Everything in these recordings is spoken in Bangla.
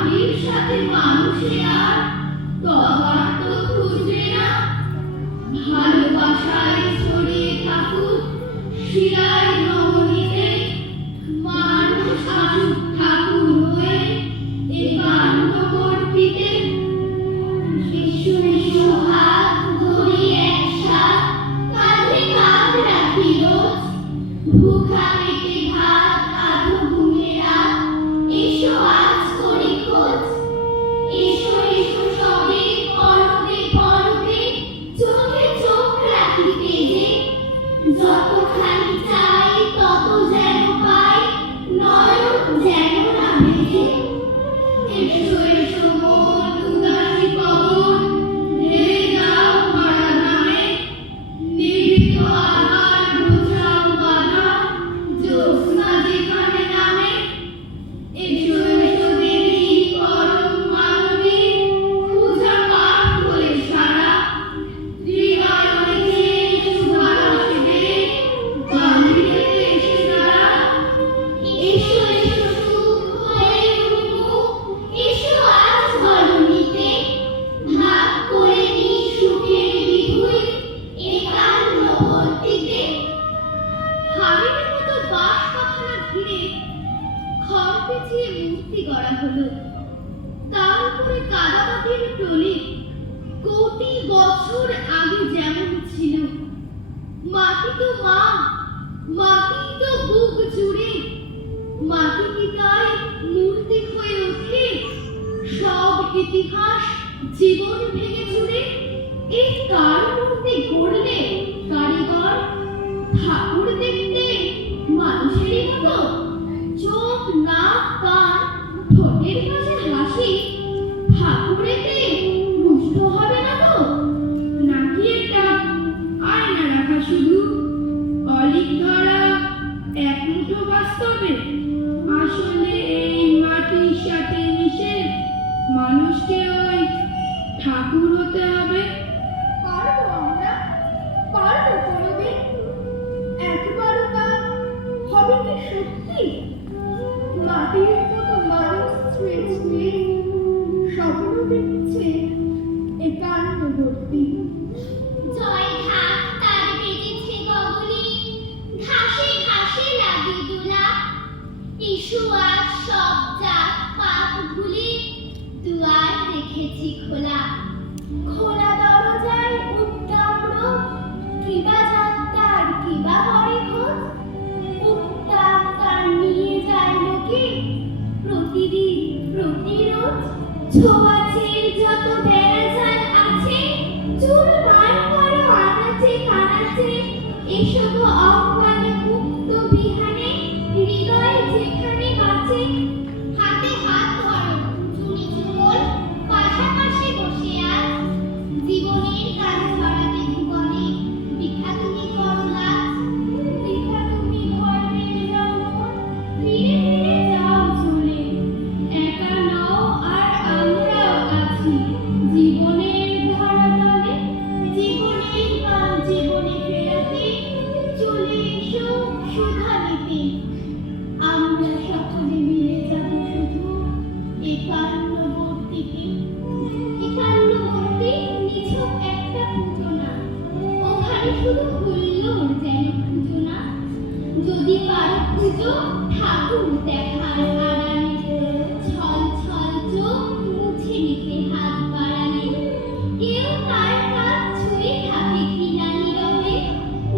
মাটির সাথে মানুষে আর তফাৎ তো খুঁজবে না। ভালোবাসায় ছড়িয়ে থাকুক শিরায় ধমনীতে, মানুষ আসুক ঠাকুর হয়ে এ কাণ্ডমূর্তিতে। এসো এসো হাত ধরি একসাথ, কাঁধে কাঁধ রাখি রোজ, ভুখা পেটে ভাত আধো ঘুমে রাত, এসো আজ করি খোঁজ। এসো এসো সবে পরতে পরতে, চোখে চোখ রাখি তেজে, যতখানি চাই তত যেন পাই, নয়ন যেন না ভেজে। এসো এসো মন উদাসী পবন, ধেয়ে যাও ভরা ধামে, নিভৃত আধার ঘোচাও বাধা, জ্যোৎস্না যেখানে নামে। এসো এসো দেবী পরম মানবী, পূজা পাঠ বলে সারা, হৃদয় চেয়ে সুধারসে বাঁধিতে এসে যারা। এসো এসো সুখ হয়ে উন্মুখ, এসো আজ ধরণীতে, ভাগ করে নিই সুখের বিভুই একান্নবর্তীতে। হাড়ের মতো বাঁশ কাঠানা ঘিরে খড় পেঁচিয়ে মূর্তি গড়া হলো, তার উপরে কাদামাটির টলি কোটি বছর আগে যেমন ছিল। মাটি তো মা, মাটি তো বুক জুড়ে, মাটি কি তাই মূর্তি হয়ে ওঠে? সব ইতিহাস জীবন ভেঙে চুরে, এই কার মূর্তি গড়লে কারিগর? ঠাকুর দেখতে মানুষেরই মতো, চোখ নাক কান ঠোঁটের পাশে হাসি, ঠাকুরেতে রুষ্ট হবে না তো? নাকি এটা আয়না রাখা শুধু, অলিক ধরা এক মুঠো বাস্তবে? আসলে এই মাটির সাথে মিশে মানুষকে ওই ঠাকুর হতে হবে। পারবো আমরা, পারবো কোনোদিন? একবারও তা হবে কি সত্যি? মাটির মতো মানুষ ছুঁয়ে ছুঁয়ে স্বপ্ন দেখছে একান্নবর্তী। জয় থাক তার বেজেছে গগনে, ঘাসে ঘাসে লাগে দোলা। এসো আজ সব জাত পাপ ভুলে, দুয়ার রেখেছি খোলা। খোলা দরজায় উত্তম রোদ, কিবা যাত্রার কিবা করে খোঁজ। উত্তাপ তার নিয়ে যায় লোকে প্রতিদিন প্রতিরোজ। ছোঁয়াচের যত বেড়াজাল আছে, চুরমার করো আনাচে কানাচে। এসো গো অজ্ঞান মুক্ত বিহানে, হৃদয় যেখানে বাঁচে। হাতে হাত ধরো চুনি চুমল, পাশাপাশি বসে আজ জীবনের গান ছড়াতে ভুবনে। বৃথা তুমি করো লাজ, বৃথা তুমি ভয় পেয়ে যাও মন, ফিরে ফিরে যাও চলে। একা নও আর আমরাও আছি জীবনের ধরাতলে। জীবনের গান জীবনে ফেরাতে, চলে এসো সুধা নিতে। আমরা সকলে মিলে যাব শুধু একান্নবর্তীতে। একান্নবর্তী নিছক একটা পুজো না, ওখানে শুধু হুল্লোড় যেন পুজো না। যদি পারো পুজো ঠাকুর দেখার আড়ালে, ছল ছল চোখ মুছে নিতে হাত বাড়ালে। কেউ তার কাজ ছুঁয়ে থাকে কিনা নীরবে,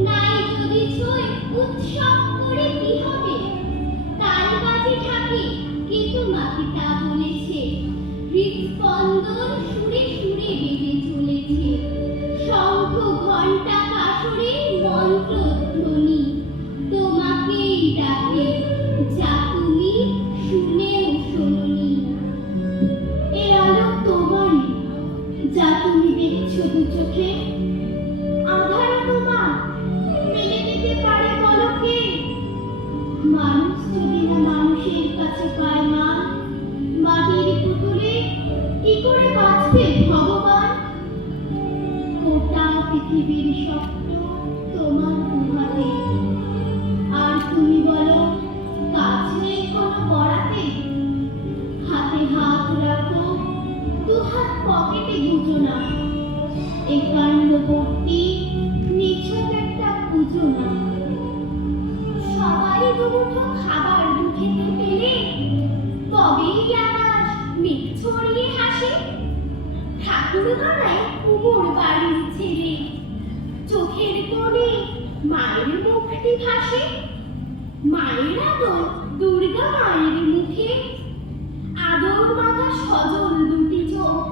নাই যদি ছোঁয় উৎসব করে কি হবে? তাল বাজে ঢাকে কিন্তু মাটি তা বলেছে, হৃদস্পন্দন সুরে সুরে বেজে চলেছে। শঙ্খ ঘণ্টা কাসরে মন্ত্রধ্বনি তোমাকেই ডাকে, যা তুমি শুনেও শোনোনি। এ আলো তোমারই, যা তুমি দেখছো দু চোখে। আধার তোমার মেলে দিতে পারে পলকে। মানুষ যদি না মানুষের কাছে পায় মান, মাটির পুতুলে কি করে বাঁচবে ভগবান? গোটা পৃথিবীর স্বপ্ন তোমার হাতে, আর তুমি বলো কাজ নেই কোনো পড়াতে। হাতে হাত মুঠো খাবার মুখেতে পেলে তবেই আকাশ মেঘ ছড়িয়ে হাসে। ঠাকুর গলায় কুমোর বাড়ির ছেলে, চোখের কোণে মায়ের মুখটি ভাসে। মায়ের আদর দুর্গা মায়ের মুখে, আদর মাখা সজল দুটি চোখ।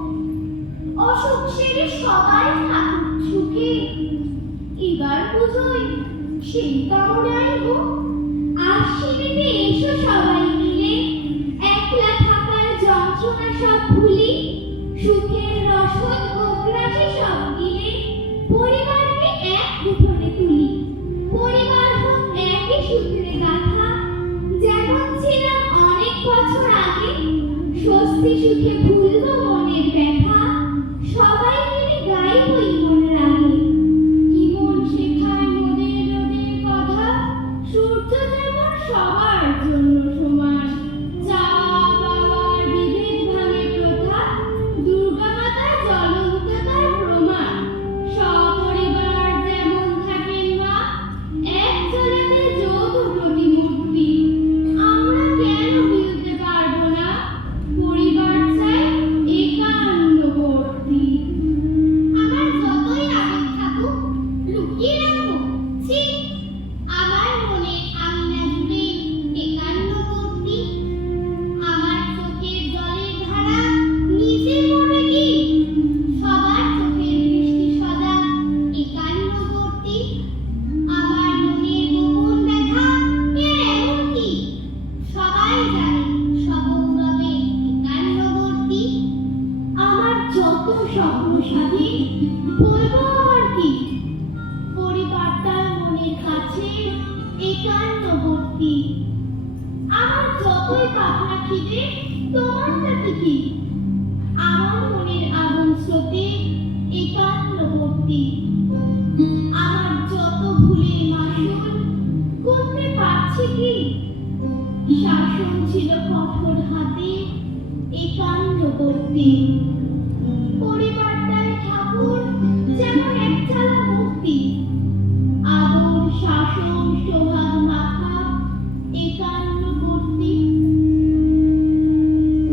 অসুখ সেরে সবাই থাকুক সুখে, এবার পুজোয় সেই কামনাই হোক। আশ্বিনীতে এসো সবাই মিলে, একলা থাকার যন্ত্রণা সব ভুলি। সুখের রসদ অগ্রাসে সব গিলে, পরিবারকে এক উঠোনে তুলি। পরিবার হোক একই সূত্রে গাঁথা, যেমন ছিলাম অনেক বছর আগে। স্বস্তি সুখে ভুলবো মনের ব্যথা, সবাই মিলে গাইবই মনের আগে। ইমন শেখায় মোদের রোদের কথা, সূর্য যেমন সবার জন্য সমান। চাওয়া পাওয়ার বিভেদ ভাঙে প্রথা, দুর্গা মাতার জ্বলন্ততার প্রমাণ। সপরিবার যেমন থাকেন মা, এক চলাতে যৌথ প্রতিমূর্তি। আমরা কেন মিলতে পারবো না? পরিবার চাই একান্নবর্তী। আমার যতই আবেগ থাকুক লুকিয়ে রাখবো, ছি। আমার মনে আঙিনা জুড়ে একান্নবর্তী। আমার চোখের জলের ধারা নিচে পড়বে কি? সবার চোখের দৃষ্টি সদা একান্নবর্তী। আমার মনের গোপন ব্যথা এর এমন কি? সবাই জানে সগৌরবে একান্নবর্তী। আমার যত স্বপ্ন স্বাধীন বলবো আবার কি? পরিবারটার মনের কাছে একান্নবর্তী। আমার যতই পাখনা খিদে তোমার তাতে কি? আমার মনের আগুন স্রোতে একান্নবর্তী। আমার যত ভুলের মাসুল করতে পারছি কি? শাসন ছিল কঠোর হাতে একান্নবর্তী। পরিবারটায় ঠাকুর যেমন একচালা মূর্তি, আদর শাসন সোহাগ মাখা একান্নবর্তী।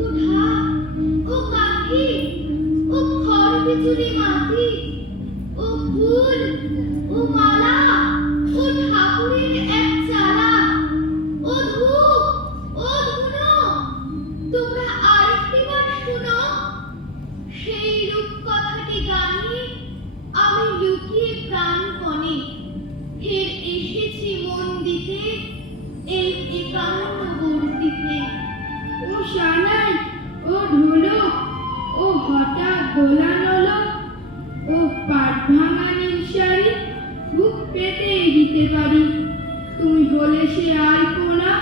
উঠা ও কাঠি ও খড়বিচুলি মাটি ও ফুল ও মালা ও ঠাকুরের এক চালা ও ধূপ ও ধুনো, তোমরা আরেকটিবার শুনো। সেই রূপকথাটি গানে আমি লুকিয়ে প্রাণপণে ফের এসেছি মন দিতে এই একান্নবর্তীতে। ও সানাই, ও ঢোলক, ও হঠাৎ দোলানলো, ও পাট ভাঙা নীল শাড়ি বুক পেতেই দিতে পারি। তুমি হলে সে আইকো না,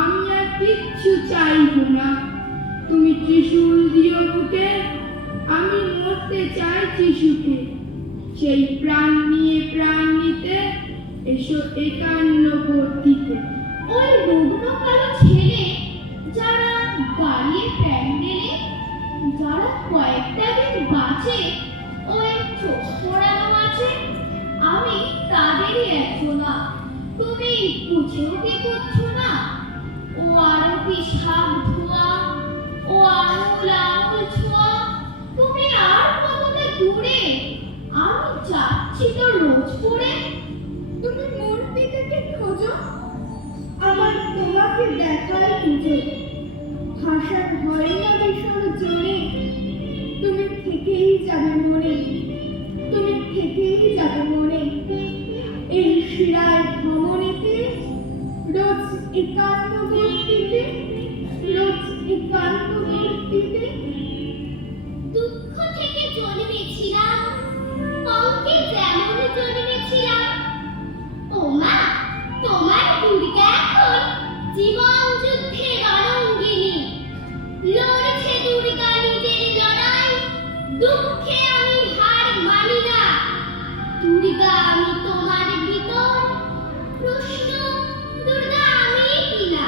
আমি আর কিচ্ছু চাইবো না। তুমি ত্রিশূল দিও বুকে, আমি মরতে চাইছি সুখে। সেই প্রাণ নিয়ে প্রাণ নিতে এসো একান্নবর্তীতে। ওই রুগ্ন কালো ছেলে যারা দাঁড়িয়ে প্যান্ডেলে, যারা কয়েকটা দিন বাঁচে ওই চোখ পড়ানো আছে, আমি তাদেরই একজনা। তুমি বুঝেও কি করছো না? ও আরতি শাক ধোয়া, ও আঙুল আঙুল ছোঁয়া, তুমি আর কতটা দূরে? আমি যাচ্ছি তো রোজ করে। তুমি মূর্তি থেকে খোঁজো, আমার তোমাকে দেখার খুঁজো। ভাষার ভয়ে না ভীষণ জোরে, তুমি থেকেই যাবে মনে, তুমি থেকেই যাবে মনে। এই শিরায় ভ্রমণেতে রোজ একান্নবর্তীতে, রোজ একান্নবর্তীতে। দুঃখ থেকে জন্মেছিলাম, অঙ্কে যেমন জন্মেছিলাম। ও মা, তোমার দুর্গা এখন জীবন যুদ্ধে রণাঙ্গিনী। লড়ছে দুর্গা নিজের লড়াই, দুঃখে আমি হার মানি না। দুর্গা আমি তোমার ভিতর, প্রশ্ন দুর্গা আমি কিনা।